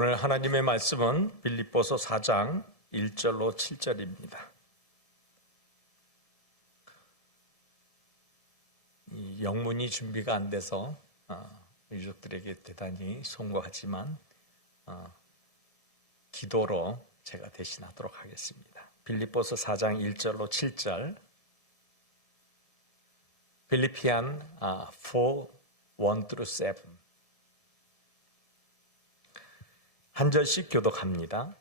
오늘 하나님의 말씀은 빌립보서 4장 1절로 7절입니다. 이 영문이 준비가 안 돼서 유족들에게 대단히 송구하지만 기도로 제가 대신하도록 하겠습니다. 빌립보서 4장 1절로 7절, 빌리피안 4, 1-7 한 절씩 교독합니다.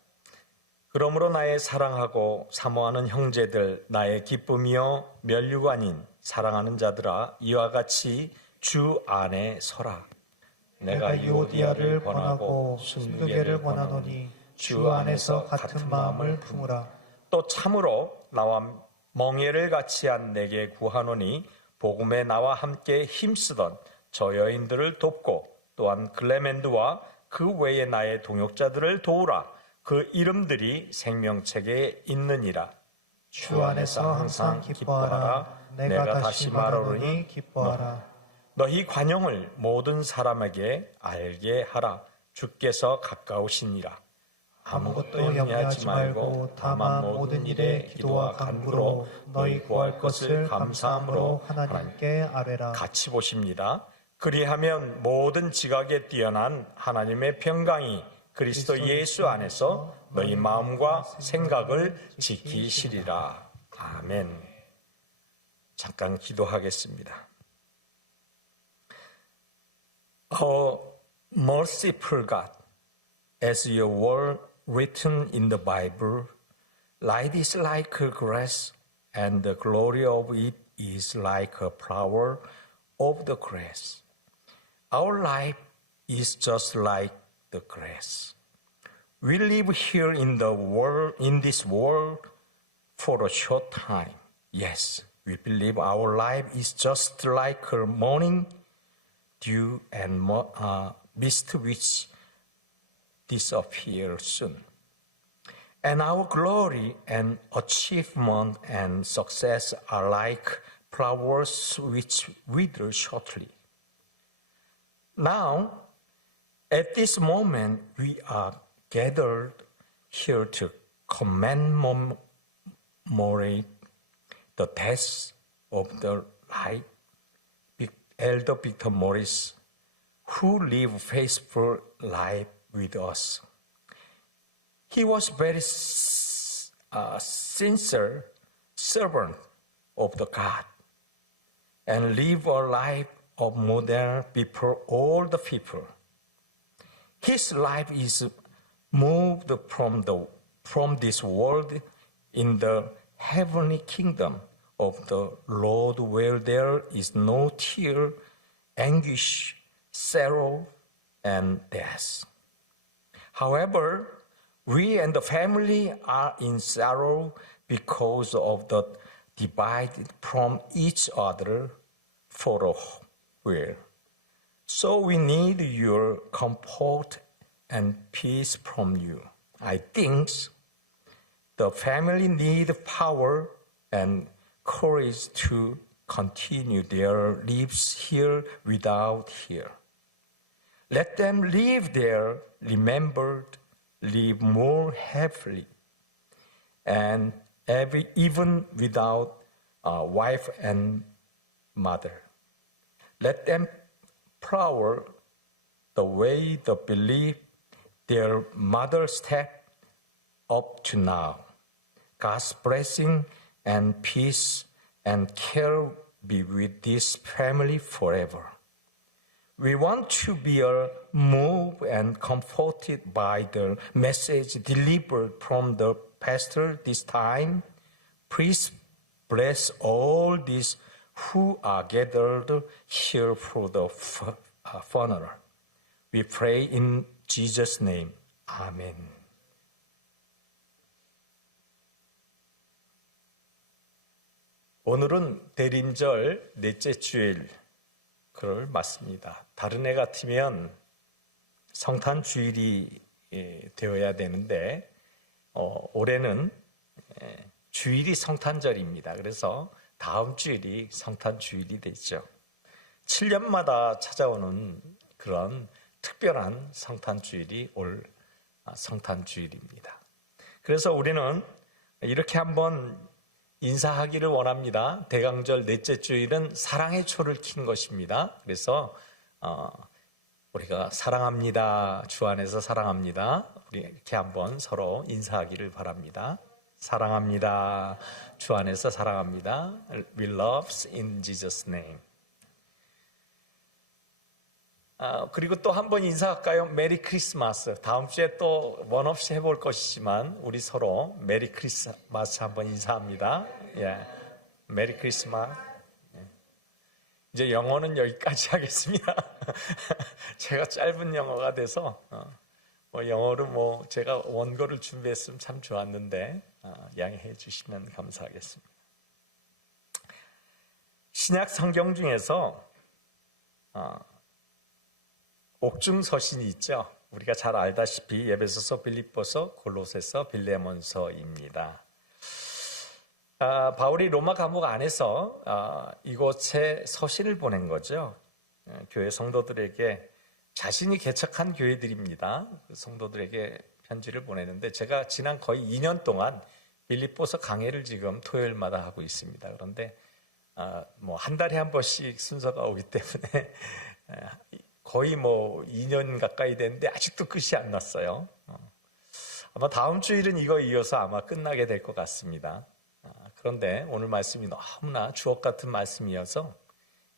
그러므로 나의 사랑하고 사모하는 형제들, 나의 기쁨이여 면류가 아닌 사랑하는 자들아, 이와 같이 주 안에 서라. 내가 유오디아를 권하고 순두개를 권하노니 주 안에서 같은 마음을 품으라. 또 참으로 나와 멍에를 같이 한 내게 구하노니 복음에 나와 함께 힘쓰던 저 여인들을 돕고 또한 글레멘드와 그 외에 나의 동역자들을 도우라. 그 이름들이 생명책에 있느니라. 주 안에서 항상 기뻐하라. 내가 다시 말하노니 기뻐하라. 너희 관용을 모든 사람에게 알게 하라. 주께서 가까우시니라. 아무것도 염려하지 말고 다만 모든 일에 기도와 간구로 너희 구할 것을 감사함으로 하나님께 아뢰라. 같이 보십니다. 그리하면 모든 지각에 뛰어난 하나님의 평강이 그리스도 예수 안에서 너희 마음과 생각을 지키시리라. 아멘. 잠깐 기도하겠습니다. O merciful God, as your word written in the Bible, light is like a grass, and the glory of it is like a flower of the grass. Our life is just like the grass. We live here in this world for a short time. Yes, we believe our life is just like a morning dew and mist which disappear soon. And our glory and achievement and success are like flowers which wither shortly. Now, at this moment, we are gathered here to commemorate the death of the late Elder Victor Morris, who lived faithful life with us. He was very sincere servant of the God and lived a life of model before all the people. His life is moved from this world in the heavenly kingdom of the Lord, where there is no tear, anguish, sorrow, and death. However, we and the family are in sorrow because of the divided from each other for a while. So we need your comfort and peace from you. I think the family need power and courage to continue their lives here without fear. Let them live there remembered, live more happily, and even without a wife and mother. Let them flower the way they believe their mother stepped up to now. God's blessing and peace and care be with this family forever. We want to be moved and comforted by the message delivered from the pastor this time. Please bless all these who are gathered here for the funeral. We pray in Jesus' name. Amen. 오늘은 대림절 넷째 주일 그를 맞습니다. 다른 해 같으면 성탄 주일이 되어야 되는데 올해는 주일이 성탄절입니다. 그래서 다음 주일이 성탄 주일이 되죠. 7년마다 찾아오는 그런 특별한 성탄 주일이 올 성탄주일입니다. 그래서 우리는 이렇게 한번 인사하기를 원합니다. 대강절 넷째 주일은 사랑의 초를 킨 것입니다. 그래서 우리가 사랑합니다. 주 안에서 사랑합니다. 우리 이렇게 한번 서로 인사하기를 바랍니다. 사랑합니다. 주 안에서 사랑합니다. We love in Jesus' name. 그리고 또 한 번 인사할까요? 메리 크리스마스. 다음 주에 또 원 없이 해볼 것이지만 우리 서로 메리 크리스마스 한번 인사합니다. 예, 메리 크리스마스. 이제 영어는 여기까지 하겠습니다. 제가 짧은 영어가 돼서 영어로 제가 원고를 준비했으면 참 좋았는데 양해해 주시면 감사하겠습니다. 신약 성경 중에서 옥중서신이 있죠. 우리가 잘 알다시피 에베소서, 빌립보서, 골로새서, 빌레몬서입니다. 바울이 로마 감옥 안에서 이곳에 서신을 보낸 거죠. 교회 성도들에게 자신이 개척한 교회들입니다. 그 성도들에게 편지를 보내는데 제가 지난 거의 2년 동안 빌립보서 강해를 지금 토요일마다 하고 있습니다. 그런데 한 달에 한 번씩 순서가 오기 때문에 거의 2년 가까이 됐는데 아직도 끝이 안 났어요. 아마 다음 주일은 이거 이어서 아마 끝나게 될 것 같습니다. 그런데 오늘 말씀이 너무나 주옥 같은 말씀이어서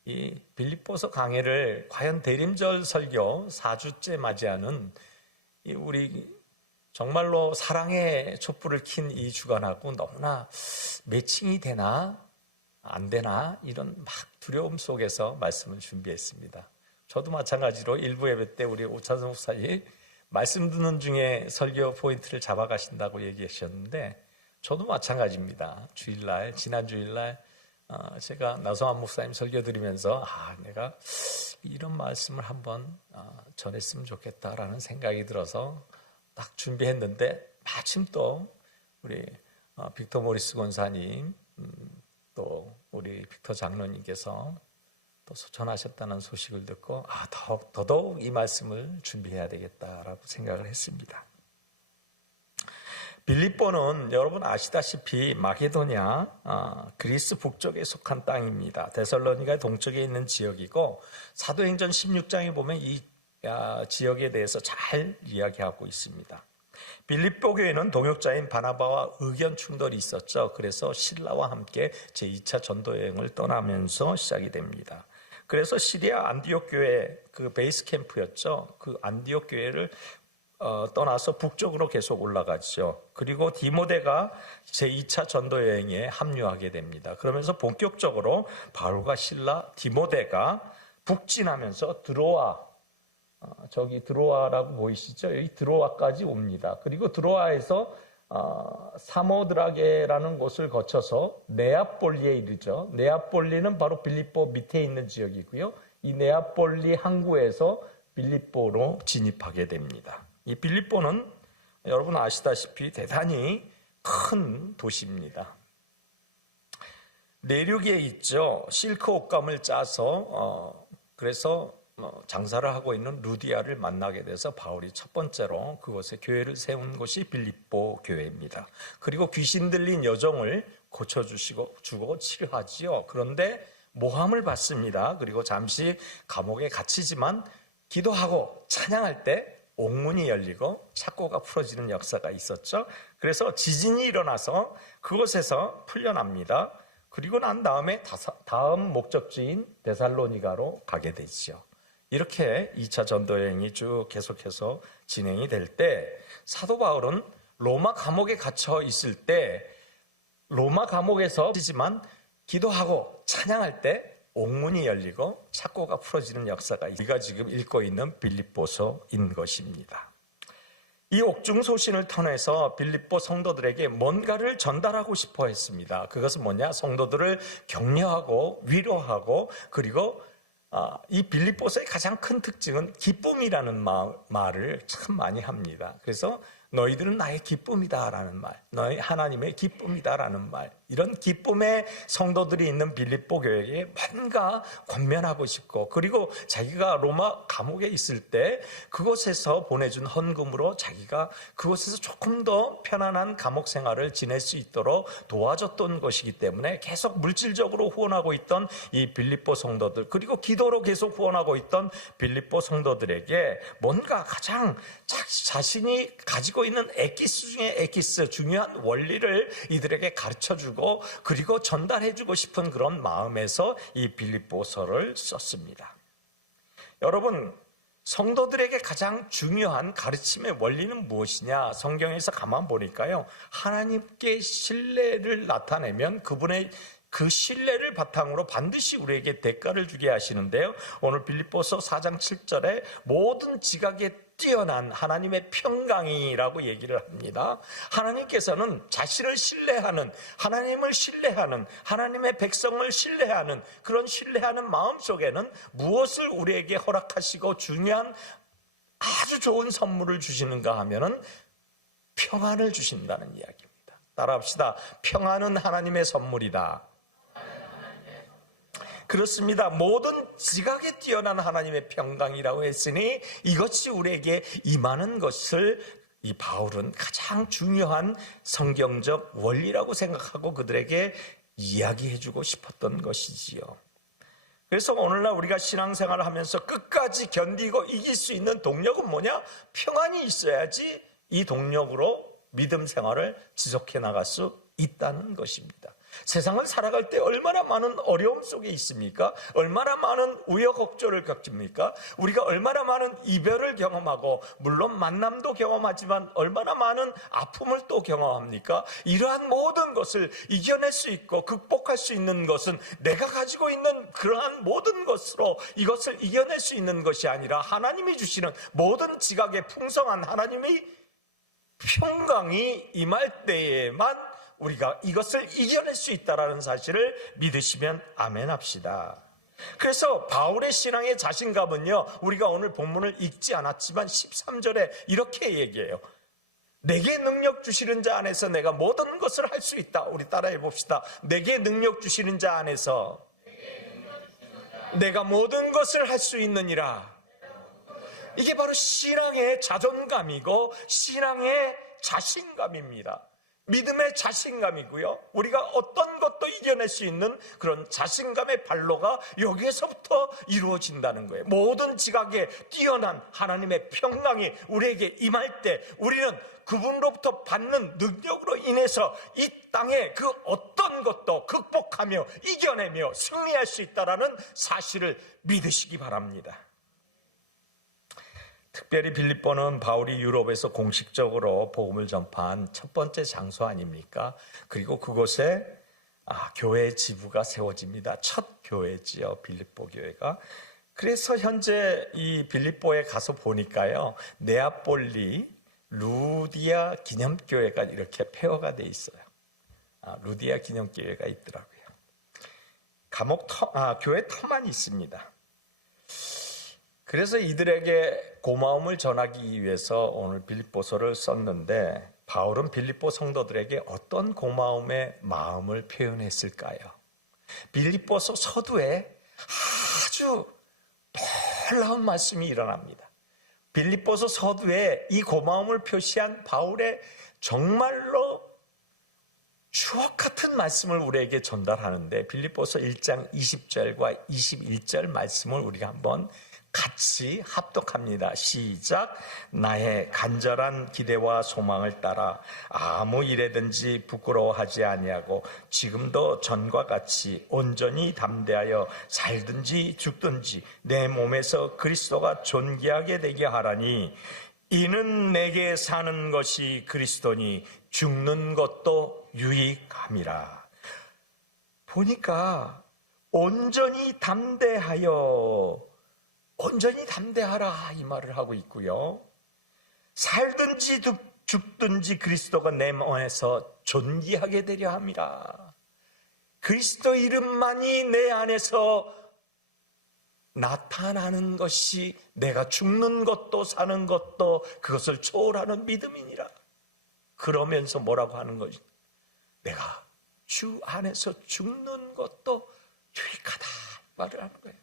이 빌립보서 강해를 과연 대림절 설교 4주째 맞이하는 우리 정말로 사랑의 촛불을 킨 이 주간하고 너무나 매칭이 되나 안 되나 이런 막 두려움 속에서 말씀을 준비했습니다. 저도 마찬가지로 일부 예배 때 우리 오찬석 목사님 말씀 듣는 중에 설교 포인트를 잡아가신다고 얘기하셨는데 저도 마찬가지입니다. 주일날, 지난 주일날 제가 나성환 목사님 설교 드리면서 내가 이런 말씀을 한번 전했으면 좋겠다라는 생각이 들어서 딱 준비했는데 마침 또 우리 빅터 모리스 권사님 또 우리 빅터 장로님께서 또 소천하셨다는 소식을 듣고 더더욱 이 말씀을 준비해야 되겠다라고 생각을 했습니다. 빌립보는 여러분 아시다시피 마게도냐 그리스 북쪽에 속한 땅입니다. 데살로니가 동쪽에 있는 지역이고 사도행전 16장에 보면 이 지역에 대해서 잘 이야기하고 있습니다. 빌립보 교회는 동역자인 바나바와 의견 충돌이 있었죠. 그래서 신라와 함께 제2차 전도 여행을 떠나면서 시작이 됩니다. 그래서 시리아 안디옥 교회 그 베이스 캠프였죠. 그 안디옥 교회를 떠나서 북쪽으로 계속 올라가죠. 그리고 디모데가 제2차 전도 여행에 합류하게 됩니다. 그러면서 본격적으로 바울과 실라, 디모데가 북진하면서 드로아라고 보이시죠? 여기 드로아까지 옵니다. 그리고 드로아에서 사모드라게라는 곳을 거쳐서 네아폴리에 이르죠. 네아폴리는 바로 빌립보 밑에 있는 지역이고요. 이 네아폴리 항구에서 빌립보로 진입하게 됩니다. 이 빌립보는 여러분 아시다시피 대단히 큰 도시입니다. 내륙에 있죠. 실크 옷감을 짜서 그래서 장사를 하고 있는 루디아를 만나게 돼서 바울이 첫 번째로 그곳에 교회를 세운 곳이 빌립보 교회입니다. 그리고 귀신 들린 여종을 고쳐주고 치료하지요. 그런데 모함을 받습니다. 그리고 잠시 감옥에 갇히지만 기도하고 찬양할 때 옥문이 열리고 착고가 풀어지는 역사가 있었죠. 그래서 지진이 일어나서 그곳에서 풀려납니다. 그리고 난 다음에 다음 목적지인 데살로니가로 가게 되죠. 이렇게 2차 전도여행이 쭉 계속해서 진행이 될 때 사도 바울은 로마 감옥에 갇혀 있을 때 로마 감옥에서 지만 기도하고 찬양할 때 옥문이 열리고 착고가 풀어지는 역사가 우리가 지금 읽고 있는 빌립보서인 것입니다. 이 옥중 소신을 통해서 빌립보 성도들에게 뭔가를 전달하고 싶어 했습니다. 그것은 뭐냐? 성도들을 격려하고 위로하고 그리고 이 빌립보서의 가장 큰 특징은 기쁨이라는 말을 참 많이 합니다. 그래서 너희들은 나의 기쁨이다라는 말, 너희 하나님의 기쁨이다라는 말, 이런 기쁨의 성도들이 있는 빌립보 교회에 뭔가 권면하고 싶고, 그리고 자기가 로마 감옥에 있을 때 그곳에서 보내준 헌금으로 자기가 그곳에서 조금 더 편안한 감옥 생활을 지낼 수 있도록 도와줬던 것이기 때문에 계속 물질적으로 후원하고 있던 이 빌립보 성도들, 그리고 기도로 계속 후원하고 있던 빌립보 성도들에게 뭔가 가장 자신이 가지고 있는 엑기스 중에 엑기스, 중요한 원리를 이들에게 가르쳐주고 그리고 전달해주고 싶은 그런 마음에서 이 빌립보서를 썼습니다. 여러분, 성도들에게 가장 중요한 가르침의 원리는 무엇이냐? 성경에서 가만 보니까요, 하나님께 신뢰를 나타내면 그분의 그 신뢰를 바탕으로 반드시 우리에게 대가를 주게 하시는데요, 오늘 빌립보서 4장 7절에 모든 지각에 뛰어난 하나님의 평강이라고 얘기를 합니다. 하나님께서는 자신을 신뢰하는, 하나님을 신뢰하는, 하나님의 백성을 신뢰하는 그런 신뢰하는 마음속에는 무엇을 우리에게 허락하시고 중요한 아주 좋은 선물을 주시는가 하면은 평안을 주신다는 이야기입니다. 따라합시다. 평안은 하나님의 선물이다. 그렇습니다. 모든 지각에 뛰어난 하나님의 평강이라고 했으니 이것이 우리에게 임하는 것을 이 바울은 가장 중요한 성경적 원리라고 생각하고 그들에게 이야기해주고 싶었던 것이지요. 그래서 오늘날 우리가 신앙생활을 하면서 끝까지 견디고 이길 수 있는 동력은 뭐냐? 평안이 있어야지 이 동력으로 믿음 생활을 지속해 나갈 수 있다는 것입니다. 세상을 살아갈 때 얼마나 많은 어려움 속에 있습니까? 얼마나 많은 우여곡절을 겪습니까? 우리가 얼마나 많은 이별을 경험하고, 물론 만남도 경험하지만 얼마나 많은 아픔을 또 경험합니까? 이러한 모든 것을 이겨낼 수 있고 극복할 수 있는 것은 내가 가지고 있는 그러한 모든 것으로 이것을 이겨낼 수 있는 것이 아니라 하나님이 주시는 모든 지각에 풍성한 하나님의 평강이 임할 때에만 우리가 이것을 이겨낼 수 있다는 사실을 믿으시면 아멘 합시다. 그래서 바울의 신앙의 자신감은요, 우리가 오늘 본문을 읽지 않았지만 13절에 이렇게 얘기해요. 내게 능력 주시는 자 안에서 내가 모든 것을 할 수 있다. 우리 따라해 봅시다. 내게 능력 주시는 자 안에서 내가 모든 것을 할 수 있느니라. 이게 바로 신앙의 자존감이고 신앙의 자신감입니다. 믿음의 자신감이고요, 우리가 어떤 것도 이겨낼 수 있는 그런 자신감의 발로가 여기에서부터 이루어진다는 거예요. 모든 지각에 뛰어난 하나님의 평강이 우리에게 임할 때 우리는 그분으로부터 받는 능력으로 인해서 이 땅에 그 어떤 것도 극복하며 이겨내며 승리할 수 있다는 사실을 믿으시기 바랍니다. 특별히 빌립보는 바울이 유럽에서 공식적으로 복음을 전파한 첫 번째 장소 아닙니까? 그리고 그곳에 교회 지부가 세워집니다. 첫 교회지요, 빌립보 교회가. 그래서 현재 이 빌립보에 가서 보니까요, 네아폴리 루디아 기념교회가 이렇게 폐허가 돼 있어요. 루디아 기념교회가 있더라고요. 교회 터만 있습니다. 그래서 이들에게 고마움을 전하기 위해서 오늘 빌립보서를 썼는데, 바울은 빌립보 성도들에게 어떤 고마움의 마음을 표현했을까요? 빌립보서 서두에 아주 놀라운 말씀이 일어납니다. 빌립보서 서두에 이 고마움을 표시한 바울의 정말로 추억 같은 말씀을 우리에게 전달하는데, 빌립보서 1장 20절과 21절 말씀을 우리가 한번 같이 합독합니다. 시작. 나의 간절한 기대와 소망을 따라 아무 일에든지 부끄러워하지 아니하고 지금도 전과 같이 온전히 담대하여 살든지 죽든지 내 몸에서 그리스도가 존귀하게 되게 하라니, 이는 내게 사는 것이 그리스도니 죽는 것도 유익함이라. 보니까 온전히 담대하여, 온전히 담대하라 이 말을 하고 있고요, 살든지 죽든지 그리스도가 내 몸에서 존귀하게 되려 함이라. 그리스도 이름만이 내 안에서 나타나는 것이 내가 죽는 것도 사는 것도 그것을 초월하는 믿음이니라. 그러면서 뭐라고 하는 거지? 내가 주 안에서 죽는 것도 유익하다 말을 하는 거예요.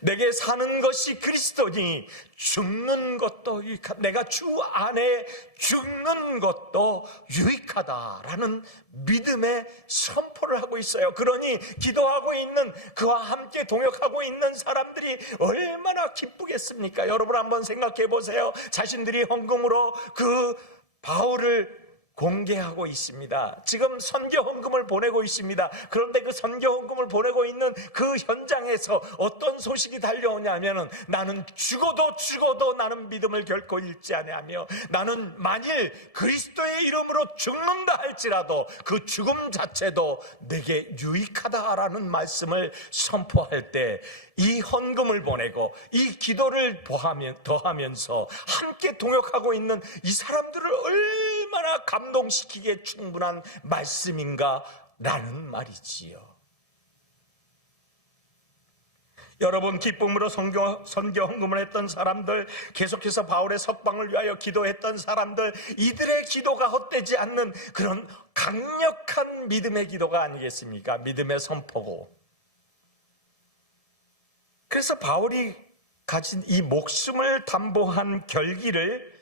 내게 사는 것이 그리스도니 죽는 것도 유익하다. 내가 주 안에 죽는 것도 유익하다라는 믿음의 선포를 하고 있어요. 그러니 기도하고 있는, 그와 함께 동역하고 있는 사람들이 얼마나 기쁘겠습니까? 여러분 한번 생각해 보세요. 자신들이 헌금으로 그 바울을 공개하고 있습니다. 지금 선교 헌금을 보내고 있습니다. 그런데 그 선교 헌금을 보내고 있는 그 현장에서 어떤 소식이 달려오냐면은, 나는 죽어도 나는 믿음을 결코 잃지 아니하며, 나는 만일 그리스도의 이름으로 죽는다 할지라도 그 죽음 자체도 내게 유익하다라는 말씀을 선포할 때, 이 헌금을 보내고 이 기도를 더하면서 함께 동역하고 있는 이 사람들을 얼마나 감동시키기에 충분한 말씀인가 라는 말이지요. 여러분, 기쁨으로 선교 헌금을 했던 사람들, 계속해서 바울의 석방을 위하여 기도했던 사람들, 이들의 기도가 헛되지 않는 그런 강력한 믿음의 기도가 아니겠습니까? 믿음의 선포고. 그래서 바울이 가진 이 목숨을 담보한 결기를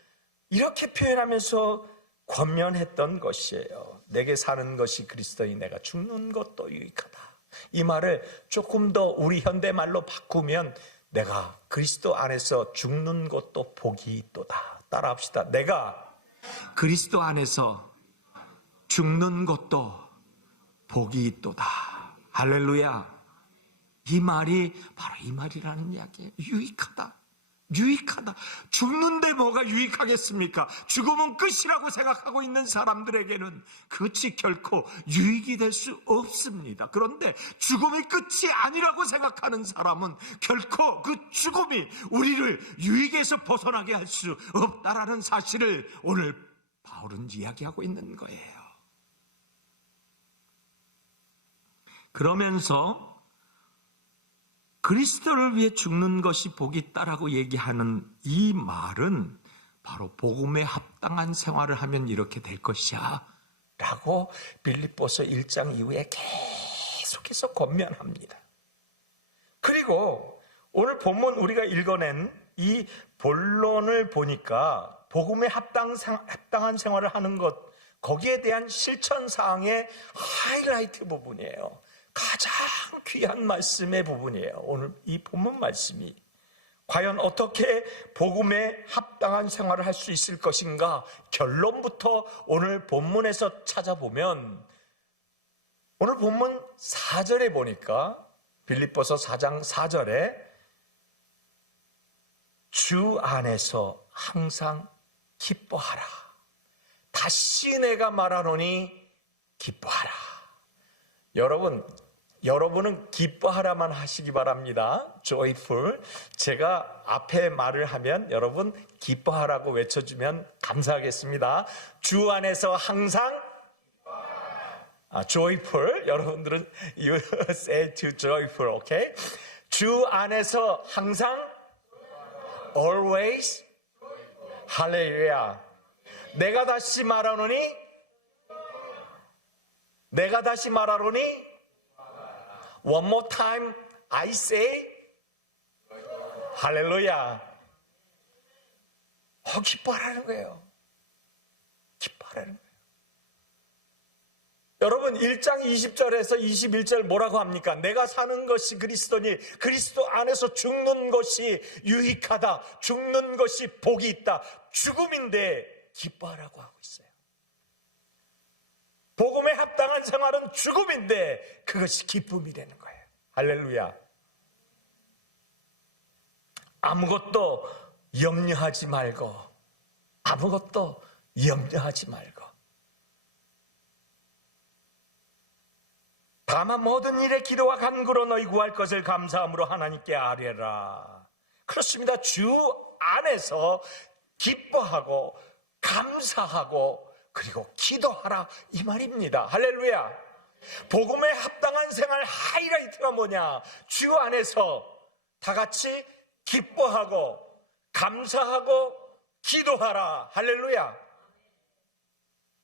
이렇게 표현하면서 권면했던 것이에요. 내게 사는 것이 그리스도니 내가 죽는 것도 유익하다. 이 말을 조금 더 우리 현대말로 바꾸면, 내가 그리스도 안에서 죽는 것도 복이 있도다. 따라합시다. 내가 그리스도 안에서 죽는 것도 복이 있도다. 할렐루야. 이 말이 바로 이 말이라는 이야기예요. 유익하다. 유익하다. 죽는데 뭐가 유익하겠습니까? 죽음은 끝이라고 생각하고 있는 사람들에게는 그것이 결코 유익이 될 수 없습니다. 그런데 죽음이 끝이 아니라고 생각하는 사람은 결코 그 죽음이 우리를 유익에서 벗어나게 할 수 없다라는 사실을 오늘 바울은 이야기하고 있는 거예요. 그러면서 그리스도를 위해 죽는 것이 복이 있다라고 얘기하는 이 말은 바로 복음에 합당한 생활을 하면 이렇게 될 것이야 라고 빌립보서 1장 이후에 계속해서 권면합니다. 그리고 오늘 본문 우리가 읽어낸 이 본론을 보니까 복음에 합당한 생활을 하는 것, 거기에 대한 실천사항의 하이라이트 부분이에요. 가장 귀한 말씀의 부분이에요. 오늘 이 본문 말씀이 과연 어떻게 복음에 합당한 생활을 할 수 있을 것인가, 결론부터 오늘 본문에서 찾아보면, 오늘 본문 4절에 보니까, 빌립보서 4장 4절에 주 안에서 항상 기뻐하라. 다시 내가 말하노니 기뻐하라. 여러분은 기뻐하라만 하시기 바랍니다. joyful. 제가 앞에 말을 하면 여러분 기뻐하라고 외쳐주면 감사하겠습니다. 주 안에서 항상 joyful. 여러분들은 you say to joyful, okay? 주 안에서 항상 always 할렐루야. 내가 다시 말하노니 one more time I say 할렐루야. 기뻐하라는 거예요. 기뻐하라는 거예요. 여러분 1장 20절에서 21절 뭐라고 합니까? 내가 사는 것이 그리스도니 그리스도 안에서 죽는 것이 유익하다. 죽는 것이 복이 있다. 죽음인데 기뻐하라고 하고 있어요. 복음에 합당한 생활은 죽음인데 그것이 기쁨이 되는 거예요. 할렐루야. 아무것도 염려하지 말고 다만 모든 일에 기도와 간구로 너희 구할 것을 감사함으로 하나님께 아뢰라. 그렇습니다. 주 안에서 기뻐하고 감사하고 그리고 기도하라 이 말입니다. 할렐루야. 복음에 합당한 생활 하이라이트가 뭐냐? 주 안에서 다 같이 기뻐하고 감사하고 기도하라. 할렐루야.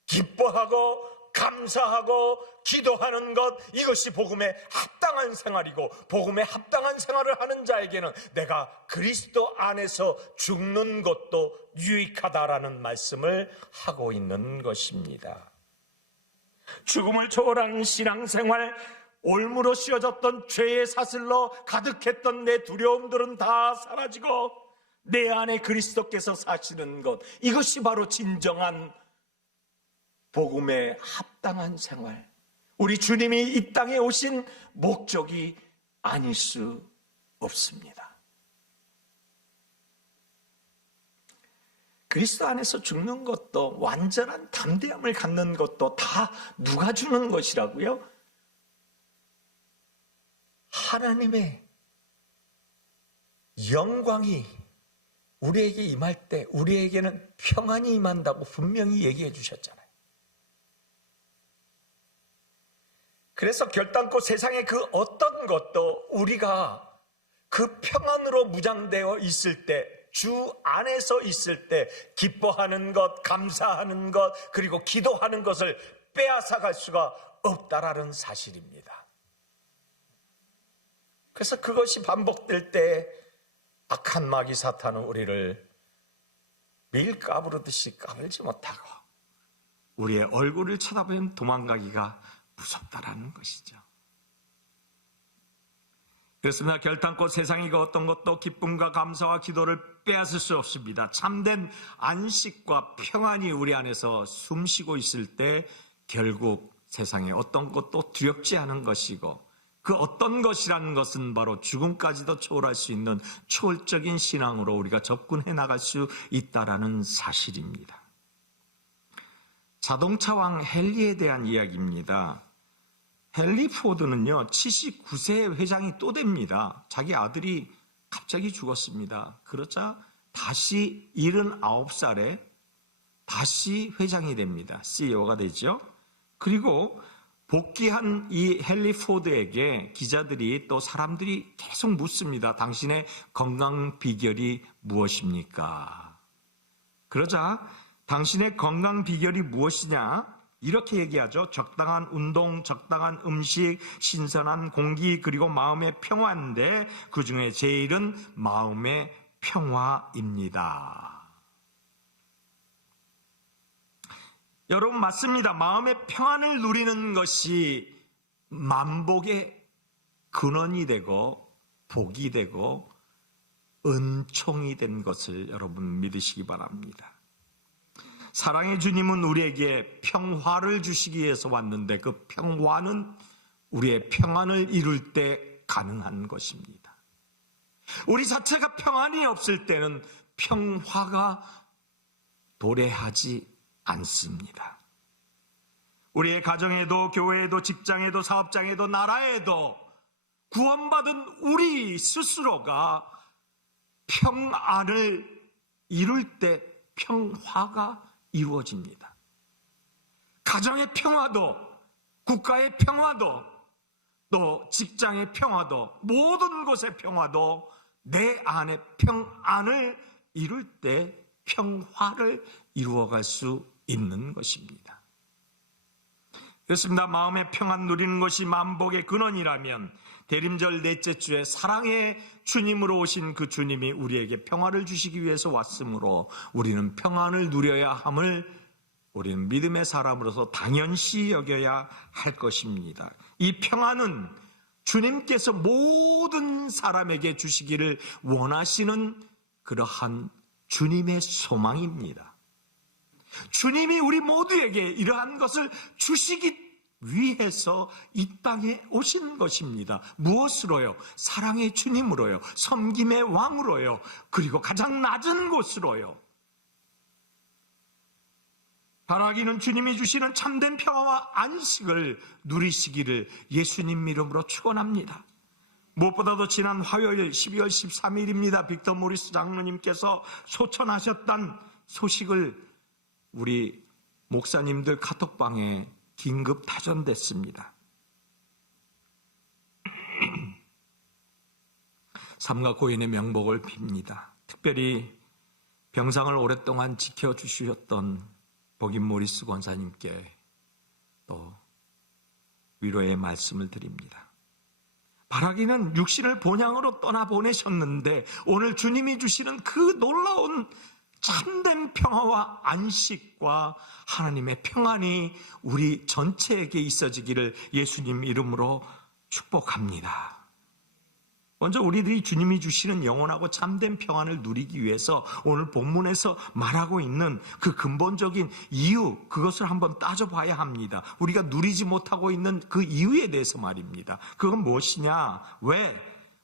기뻐하고 감사하고 기도하는 것, 이것이 복음에 합당한 생활이고, 복음에 합당한 생활을 하는 자에게는 내가 그리스도 안에서 죽는 것도 유익하다라는 말씀을 하고 있는 것입니다. 죽음을 초월하는 신앙생활, 올무로 씌워졌던 죄의 사슬로 가득했던 내 두려움들은 다 사라지고 내 안에 그리스도께서 사시는 것, 이것이 바로 진정한 복음에 합당한 생활, 우리 주님이 이 땅에 오신 목적이 아닐 수 없습니다. 그리스도 안에서 죽는 것도, 완전한 담대함을 갖는 것도 다 누가 주는 것이라고요? 하나님의 영광이 우리에게 임할 때 우리에게는 평안이 임한다고 분명히 얘기해 주셨잖아요. 그래서 결단코 세상의 그 어떤 것도 우리가 그 평안으로 무장되어 있을 때, 주 안에서 있을 때 기뻐하는 것, 감사하는 것, 그리고 기도하는 것을 빼앗아갈 수가 없다라는 사실입니다. 그래서 그것이 반복될 때 악한 마귀 사탄은 우리를 밀 까부르듯이 까불지 못하고 우리의 얼굴을 쳐다보면 도망가기가 무섭다라는 것이죠. 그렇습니다. 결단코 세상이 그 어떤 것도 기쁨과 감사와 기도를 빼앗을 수 없습니다. 참된 안식과 평안이 우리 안에서 숨쉬고 있을 때 결국 세상에 어떤 것도 두렵지 않은 것이고, 그 어떤 것이라는 것은 바로 죽음까지도 초월할 수 있는 초월적인 신앙으로 우리가 접근해 나갈 수 있다라는 사실입니다. 자동차왕 헨리에 대한 이야기입니다. 헨리 포드는요, 79세의 회장이 또 됩니다. 자기 아들이 갑자기 죽었습니다. 그러자 다시 79살에 다시 회장이 됩니다. CEO가 되죠. 그리고 복귀한 이 헨리 포드에게 기자들이, 또 사람들이 계속 묻습니다. 당신의 건강 비결이 무엇입니까? 그러자 당신의 건강 비결이 무엇이냐? 이렇게 얘기하죠. 적당한 운동, 적당한 음식, 신선한 공기, 그리고 마음의 평화인데 그 중에 제일은 마음의 평화입니다. 여러분, 맞습니다. 마음의 평안을 누리는 것이 만복의 근원이 되고 복이 되고 은총이 된 것을 여러분 믿으시기 바랍니다. 사랑의 주님은 우리에게 평화를 주시기 위해서 왔는데, 그 평화는 우리의 평안을 이룰 때 가능한 것입니다. 우리 자체가 평안이 없을 때는 평화가 도래하지 않습니다. 우리의 가정에도, 교회에도, 직장에도, 사업장에도, 나라에도 구원받은 우리 스스로가 평안을 이룰 때 평화가 이루어집니다. 가정의 평화도, 국가의 평화도, 또 직장의 평화도, 모든 곳의 평화도 내 안에 평안을 이룰 때 평화를 이루어갈 수 있는 것입니다. 그렇습니다. 마음의 평안 누리는 것이 만복의 근원이라면 대림절 넷째 주에 사랑의 주님으로 오신 그 주님이 우리에게 평화를 주시기 위해서 왔으므로 우리는 평안을 누려야 함을 우리는 믿음의 사람으로서 당연시 여겨야 할 것입니다. 이 평안은 주님께서 모든 사람에게 주시기를 원하시는 그러한 주님의 소망입니다. 주님이 우리 모두에게 이러한 것을 주시기 위해서 이 땅에 오신 것입니다. 무엇으로요? 사랑의 주님으로요, 섬김의 왕으로요, 그리고 가장 낮은 곳으로요. 바라기는 주님이 주시는 참된 평화와 안식을 누리시기를 예수님 이름으로 축원합니다. 무엇보다도 지난 화요일 12월 13일입니다. 빅터 모리스 장로님께서 소천하셨던 소식을 우리 목사님들 카톡방에 긴급 타전됐습니다. 삼가 고인의 명복을 빕니다. 특별히 병상을 오랫동안 지켜주셨던 복임 모리스 권사님께 또 위로의 말씀을 드립니다. 바라기는 육신을 본향으로 떠나보내셨는데 오늘 주님이 주시는 그 놀라운 참된 평화와 안식과 하나님의 평안이 우리 전체에게 있어지기를 예수님 이름으로 축복합니다. 먼저 우리들이 주님이 주시는 영원하고 참된 평안을 누리기 위해서 오늘 본문에서 말하고 있는 그 근본적인 이유, 그것을 한번 따져봐야 합니다. 우리가 누리지 못하고 있는 그 이유에 대해서 말입니다. 그건 무엇이냐? 왜?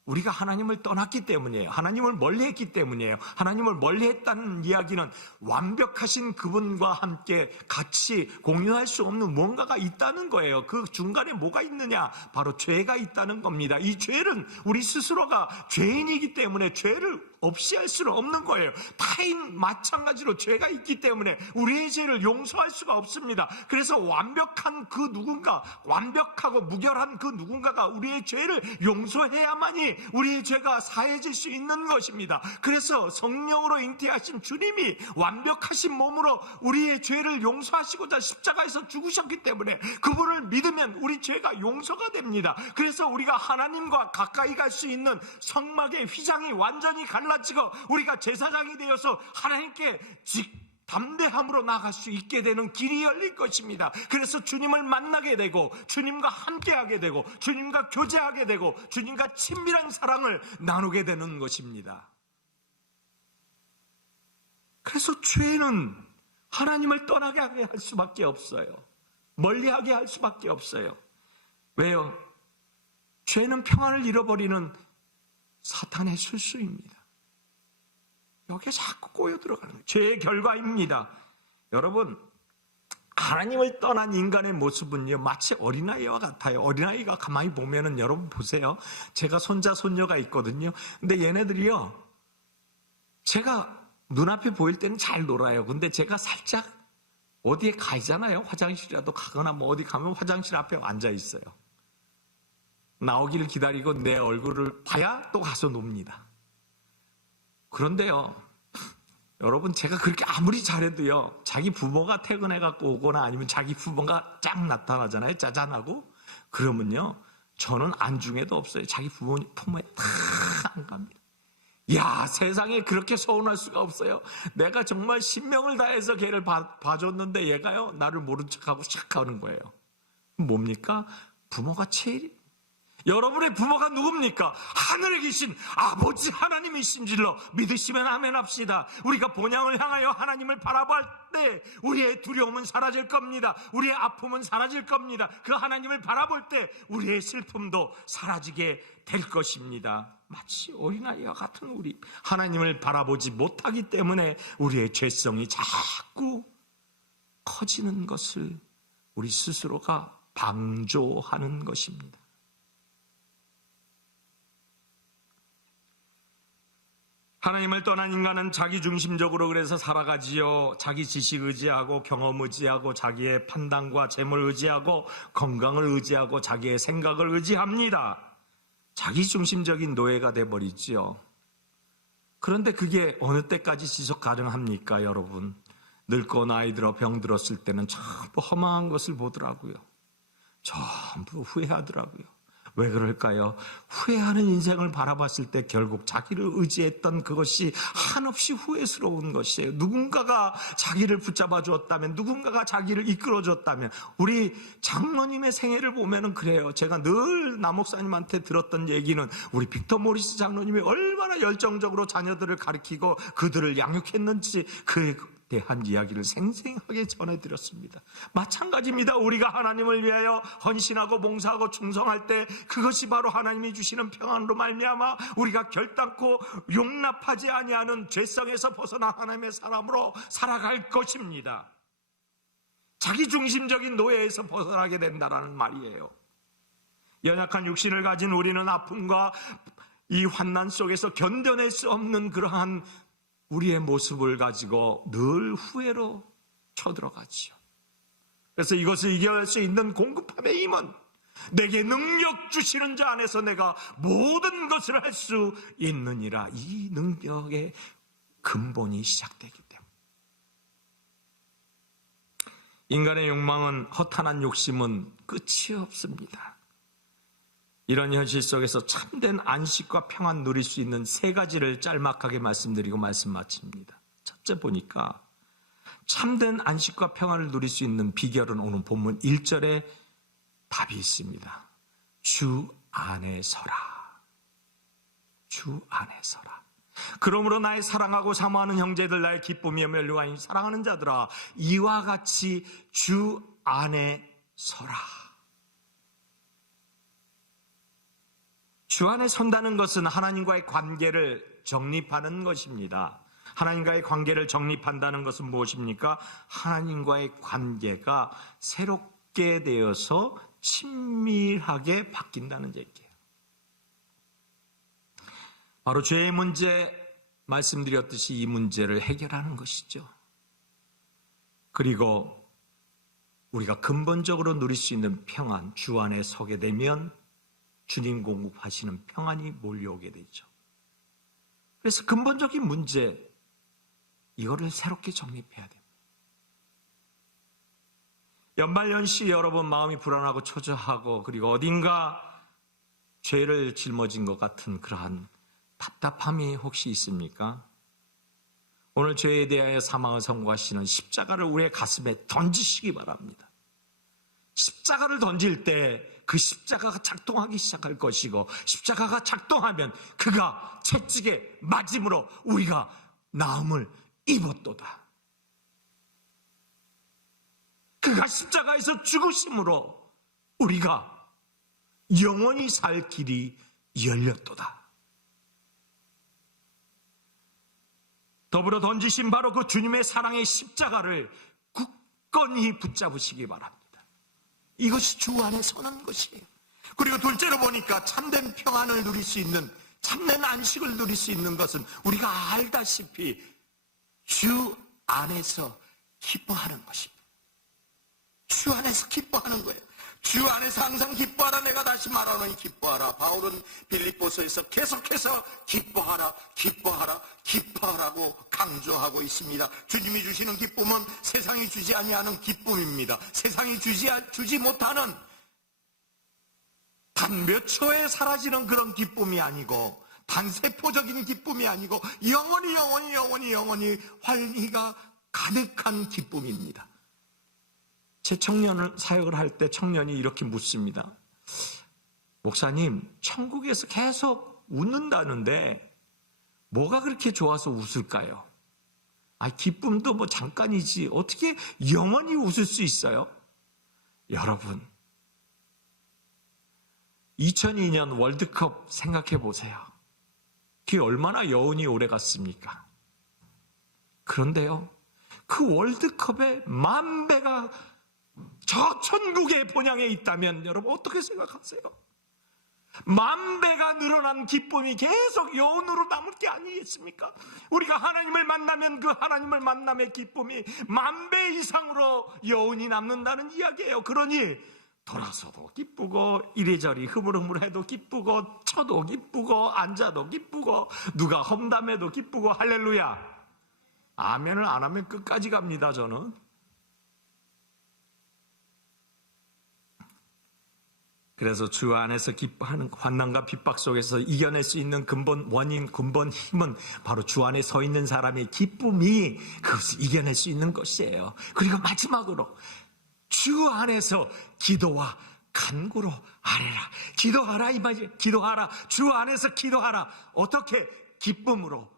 우리가 하나님을 떠났기 때문이에요. 하나님을 멀리했기 때문이에요. 하나님을 멀리했다는 이야기는 완벽하신 그분과 함께 같이 공유할 수 없는 뭔가가 있다는 거예요. 그 중간에 뭐가 있느냐? 바로 죄가 있다는 겁니다. 이 죄는 우리 스스로가 죄인이기 때문에 죄를 없이 할 수는 없는 거예요. 타인 마찬가지로 죄가 있기 때문에 우리의 죄를 용서할 수가 없습니다. 그래서 완벽한 그 누군가, 완벽하고 무결한 그 누군가가 우리의 죄를 용서해야만이 우리의 죄가 사해질 수 있는 것입니다. 그래서 성령으로 잉태하신 주님이 완벽하신 몸으로 우리의 죄를 용서하시고자 십자가에서 죽으셨기 때문에 그분을 믿으면 우리 죄가 용서가 됩니다. 그래서 우리가 하나님과 가까이 갈 수 있는 성막의 휘장이 완전히 갈라지고 우리가 제사장이 되어서 하나님께 담대함으로 나아갈 수 있게 되는 길이 열릴 것입니다. 그래서 주님을 만나게 되고 주님과 함께하게 되고 주님과 교제하게 되고 주님과 친밀한 사랑을 나누게 되는 것입니다. 그래서 죄는 하나님을 떠나게 하게 할 수밖에 없어요. 멀리하게 할 수밖에 없어요. 왜요? 죄는 평안을 잃어버리는 사탄의 술수입니다. 여기에 자꾸 꼬여 들어가는 거예요. 죄의 결과입니다. 여러분, 하나님을 떠난 인간의 모습은요, 마치 어린아이와 같아요. 어린아이가 가만히 보면은 여러분 보세요. 제가 손자, 손녀가 있거든요. 근데 얘네들이요, 제가 눈앞에 보일 때는 잘 놀아요. 근데 제가 살짝 어디에 가잖아요. 화장실이라도 가거나 뭐 어디 가면 화장실 앞에 앉아 있어요. 나오기를 기다리고 내 얼굴을 봐야 또 가서 놉니다. 그런데요, 여러분, 제가 그렇게 아무리 잘해도요, 자기 부모가 퇴근해갖고 오거나 아니면 자기 부모가 쫙 나타나잖아요, 짜잔하고. 그러면요, 저는 안중에도 없어요. 자기 부모에 다 안 갑니다. 야, 세상에 그렇게 서운할 수가 없어요. 내가 정말 신명을 다해서 걔를 봐줬는데 얘가요, 나를 모른 척하고 샥 하는 거예요. 뭡니까? 부모가 제일. 여러분의 부모가 누굽니까? 하늘에 계신 아버지 하나님이신 줄로 믿으시면 아멘 합시다. 우리가 본향을 향하여 하나님을 바라볼 때 우리의 두려움은 사라질 겁니다. 우리의 아픔은 사라질 겁니다. 그 하나님을 바라볼 때 우리의 슬픔도 사라지게 될 것입니다. 마치 어린아이와 같은 우리, 하나님을 바라보지 못하기 때문에 우리의 죄성이 자꾸 커지는 것을 우리 스스로가 방조하는 것입니다. 하나님을 떠난 인간은 자기중심적으로 그래서 살아가지요. 자기 지식 의지하고 경험 의지하고 자기의 판단과 재물 의지하고 건강을 의지하고 자기의 생각을 의지합니다. 자기중심적인 노예가 돼버리지요. 그런데 그게 어느 때까지 지속 가능합니까, 여러분? 늙고 나이 들어 병 들었을 때는 전부 허망한 것을 보더라고요. 전부 후회하더라고요. 왜 그럴까요? 후회하는 인생을 바라봤을 때 결국 자기를 의지했던 그것이 한없이 후회스러운 것이에요. 누군가가 자기를 붙잡아 주었다면, 누군가가 자기를 이끌어 줬다면. 우리 장로님의 생애를 보면은 그래요. 제가 늘 남목사님한테 들었던 얘기는 우리 빅터 모리스 장로님이 얼마나 열정적으로 자녀들을 가르치고 그들을 양육했는지 그에 대한 이야기를 생생하게 전해드렸습니다. 마찬가지입니다. 우리가 하나님을 위하여 헌신하고 봉사하고 충성할 때 그것이 바로 하나님이 주시는 평안으로 말미암아 우리가 결단코 용납하지 아니하는 죄성에서 벗어나 하나님의 사람으로 살아갈 것입니다. 자기중심적인 노예에서 벗어나게 된다는 말이에요. 연약한 육신을 가진 우리는 아픔과 이 환난 속에서 견뎌낼 수 없는 그러한 우리의 모습을 가지고 늘 후회로 쳐들어가지요. 그래서 이것을 이겨낼 수 있는 공급함의 힘은 내게 능력 주시는 자 안에서 내가 모든 것을 할 수 있느니라. 이 능력의 근본이 시작되기 때문에 인간의 욕망은, 허탄한 욕심은 끝이 없습니다. 이런 현실 속에서 참된 안식과 평안 누릴 수 있는 세 가지를 짤막하게 말씀드리고 말씀 마칩니다. 첫째 보니까 참된 안식과 평안을 누릴 수 있는 비결은 오늘 본문 1절에 답이 있습니다. 주 안에 서라. 주 안에 서라. 그러므로 나의 사랑하고 사모하는 형제들, 나의 기쁨이여 멸류관인 사랑하는 자들아, 이와 같이 주 안에 서라. 주 안에 선다는 것은 하나님과의 관계를 정립하는 것입니다. 하나님과의 관계를 정립한다는 것은 무엇입니까? 하나님과의 관계가 새롭게 되어서 친밀하게 바뀐다는 얘기예요. 바로 죄의 문제, 말씀드렸듯이 이 문제를 해결하는 것이죠. 그리고 우리가 근본적으로 누릴 수 있는 평안, 주 안에 서게 되면 주님 공급하시는 평안이 몰려오게 되죠. 그래서 근본적인 문제, 이거를 새롭게 정립해야 됩니다. 연말연시 여러분 마음이 불안하고 초조하고 그리고 어딘가 죄를 짊어진 것 같은 그러한 답답함이 혹시 있습니까? 오늘 죄에 대하여 사망을 선고하시는 십자가를 우리의 가슴에 던지시기 바랍니다. 십자가를 던질 때 그 십자가가 작동하기 시작할 것이고, 십자가가 작동하면 그가 채찍에 맞음으로 우리가 나음을 입었도다. 그가 십자가에서 죽으심으로 우리가 영원히 살 길이 열렸도다. 더불어 던지신 바로 그 주님의 사랑의 십자가를 굳건히 붙잡으시기 바랍니다. 이것이 주 안에 서는 것이에요. 그리고 둘째로 보니까 참된 평안을 누릴 수 있는, 참된 안식을 누릴 수 있는 것은 우리가 알다시피 주 안에서 기뻐하는 것입니다. 주 안에서 기뻐하는 거예요. 주 안에서 항상 기뻐하라. 내가 다시 말하노니 기뻐하라. 바울은 빌립보서에서 계속해서 기뻐하라, 기뻐하라, 기뻐하라고 강조하고 있습니다. 주님이 주시는 기쁨은 세상이 주지 아니하는 기쁨입니다. 세상이 주지 못하는 단 몇 초에 사라지는 그런 기쁨이 아니고, 단세포적인 기쁨이 아니고 영원히 활기가 가득한 기쁨입니다. 제 청년 사역을 할 때 청년이 이렇게 묻습니다. 목사님, 천국에서 계속 웃는다는데 뭐가 그렇게 좋아서 웃을까요? 기쁨도 뭐 잠깐이지 어떻게 영원히 웃을 수 있어요? 여러분, 2002년 월드컵 생각해 보세요. 그게 얼마나 여운이 오래 갔습니까? 그런데요, 그 월드컵의 10,000배가 저 천국의 본향에 있다면 여러분 어떻게 생각하세요? 10,000배가 늘어난 기쁨이 계속 여운으로 남을 게 아니겠습니까? 우리가 하나님을 만나면 그 하나님을 만남의 기쁨이 10,000배 이상으로 여운이 남는다는 이야기예요. 그러니 돌아서도 기쁘고 이리저리 흐물흐물해도 기쁘고 쳐도 기쁘고 앉아도 기쁘고 누가 험담해도 기쁘고 할렐루야. 아멘을 안 하면 끝까지 갑니다. 저는. 그래서 주 안에서 기뻐하는 환난과 핍박 속에서 이겨낼 수 있는 근본 원인, 근본 힘은 바로 주 안에 서 있는 사람의 기쁨이 그것을 이겨낼 수 있는 것이에요. 그리고 마지막으로 주 안에서 기도와 간구로 아뢰라. 기도하라 이 말이에요. 기도하라. 주 안에서 기도하라. 어떻게? 기쁨으로.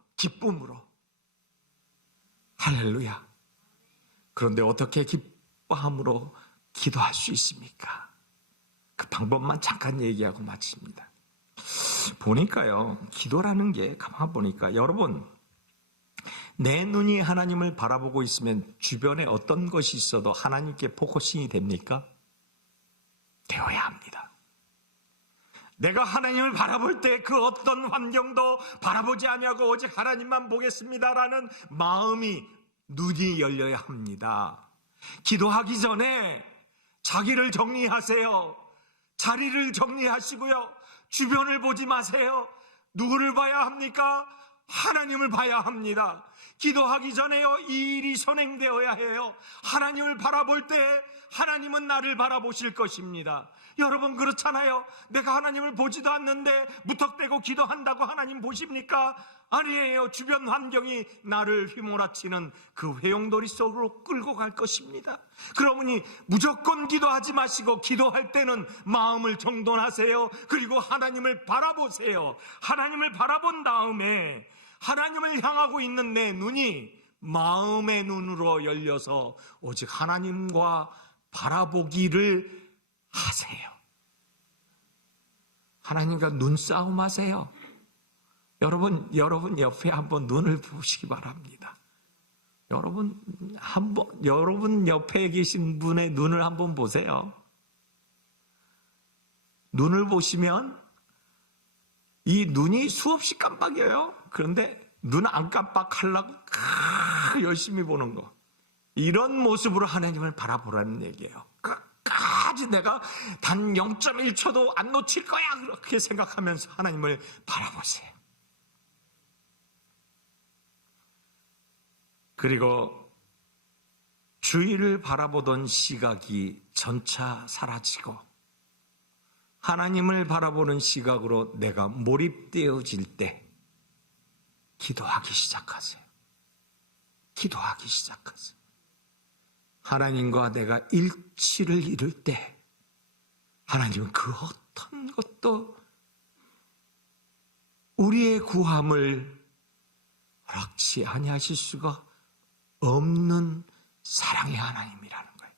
할렐루야. 그런데 어떻게 기뻐함으로 기도할 수 있습니까? 그 방법만 잠깐 얘기하고 마칩니다. 보니까요, 기도라는 게 가만 보니까 여러분, 내 눈이 하나님을 바라보고 있으면 주변에 어떤 것이 있어도 하나님께 포커싱이 됩니까? 되어야 합니다. 내가 하나님을 바라볼 때 그 어떤 환경도 바라보지 아니하고 오직 하나님만 보겠습니다라는 마음이, 눈이 열려야 합니다. 기도하기 전에 자기를 정리하세요. 자리를 정리하시고요. 주변을 보지 마세요. 누구를 봐야 합니까? 하나님을 봐야 합니다. 기도하기 전에요, 이 일이 선행되어야 해요. 하나님을 바라볼 때 하나님은 나를 바라보실 것입니다. 여러분 그렇잖아요. 내가 하나님을 보지도 않는데 무턱대고 기도한다고 하나님 보십니까? 아니에요. 주변 환경이 나를 휘몰아치는 그 회용돌이 속으로 끌고 갈 것입니다. 그러므니 무조건 기도하지 마시고 기도할 때는 마음을 정돈하세요. 그리고 하나님을 바라보세요. 하나님을 바라본 다음에 하나님을 향하고 있는 내 눈이 마음의 눈으로 열려서 오직 하나님과 바라보기를 하세요. 하나님과 눈싸움 하세요. 여러분 옆에 한번 눈을 보시기 바랍니다. 여러분 옆에 계신 분의 눈을 한번 보세요. 눈을 보시면 이 눈이 수없이 깜빡여요. 그런데 눈 안 깜빡하려고 열심히 보는 거. 이런 모습으로 하나님을 바라보라는 얘기예요. 끝까지 내가 단 0.1초도 안 놓칠 거야. 그렇게 생각하면서 하나님을 바라보세요. 그리고 주위를 바라보던 시각이 점차 사라지고 하나님을 바라보는 시각으로 내가 몰입되어질 때 기도하기 시작하세요. 기도하기 시작하세요. 하나님과 내가 일치를 이룰 때 하나님은 그 어떤 것도 우리의 구함을 허락치 아니하실 수가 없는 사랑의 하나님이라는 거예요.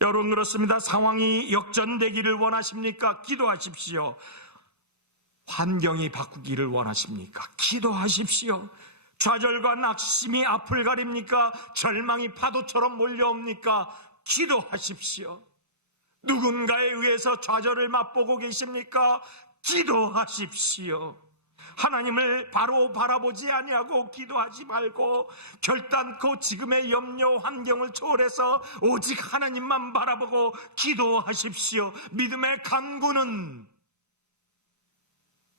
여러분 그렇습니다. 상황이 역전되기를 원하십니까? 기도하십시오. 환경이 바꾸기를 원하십니까? 기도하십시오. 좌절과 낙심이 앞을 가립니까? 절망이 파도처럼 몰려옵니까? 기도하십시오. 누군가에 의해서 좌절을 맛보고 계십니까? 기도하십시오. 하나님을 바로 바라보지 아니하고 기도하지 말고 결단코 지금의 염려 환경을 초월해서 오직 하나님만 바라보고 기도하십시오. 믿음의 간구는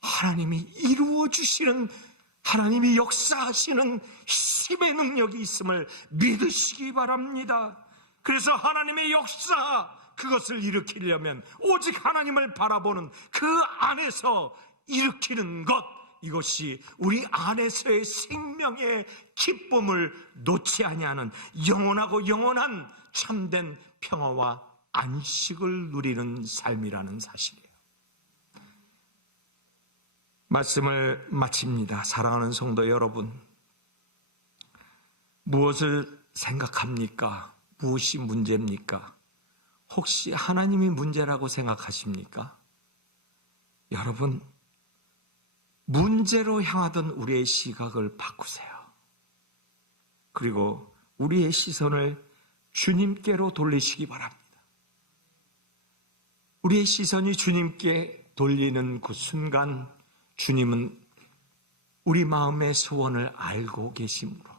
하나님이 이루어주시는, 하나님이 역사하시는 힘의 능력이 있음을 믿으시기 바랍니다. 그래서 하나님의 역사, 그것을 일으키려면 오직 하나님을 바라보는 그 안에서 일으키는 것, 이것이 우리 안에서의 생명의 기쁨을 놓지 아니하는 영원하고 영원한 참된 평화와 안식을 누리는 삶이라는 사실이에요. 말씀을 마칩니다. 사랑하는 성도 여러분, 무엇을 생각합니까? 무엇이 문제입니까? 혹시 하나님이 문제라고 생각하십니까? 여러분, 문제로 향하던 우리의 시각을 바꾸세요. 그리고 우리의 시선을 주님께로 돌리시기 바랍니다. 우리의 시선이 주님께 돌리는 그 순간 주님은 우리 마음의 소원을 알고 계시므로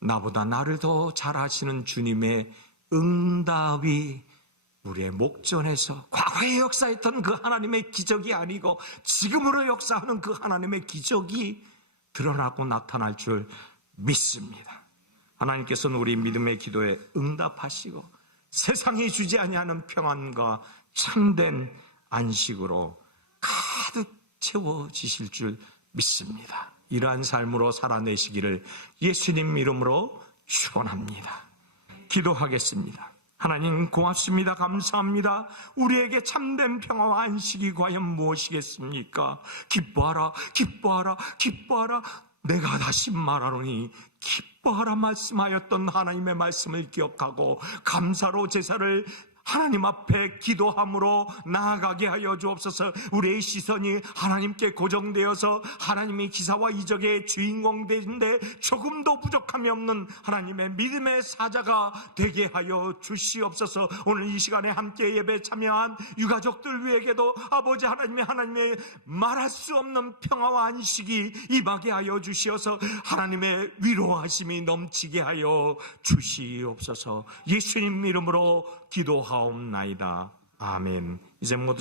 나보다 나를 더 잘 아시는 주님의 응답이 우리의 목전에서 과거에 역사했던 그 하나님의 기적이 아니고 지금으로 역사하는 그 하나님의 기적이 드러나고 나타날 줄 믿습니다. 하나님께서는 우리 믿음의 기도에 응답하시고 세상이 주지 아니하는 평안과 참된 안식으로 가득 채워지실 줄 믿습니다. 이러한 삶으로 살아내시기를 예수님 이름으로 축원합니다. 기도하겠습니다. 하나님 고맙습니다. 감사합니다. 우리에게 참된 평화와 안식이 과연 무엇이겠습니까? 기뻐하라, 기뻐하라, 기뻐하라. 내가 다시 말하노니 기뻐하라 말씀하였던 하나님의 말씀을 기억하고 감사로 제사를 하나님 앞에 기도함으로 나아가게 하여 주옵소서. 우리의 시선이 하나님께 고정되어서 하나님이 기사와 이적의 주인공 되는데 조금도 부족함이 없는 하나님의 믿음의 사자가 되게 하여 주시옵소서. 오늘 이 시간에 함께 예배 참여한 유가족들 위에게도 아버지 하나님의 말할 수 없는 평화와 안식이 임하게 하여 주시어서 하나님의 위로하심이 넘치게 하여 주시옵소서. 예수님 이름으로 기도하옵나이다. 아멘. 이제 모두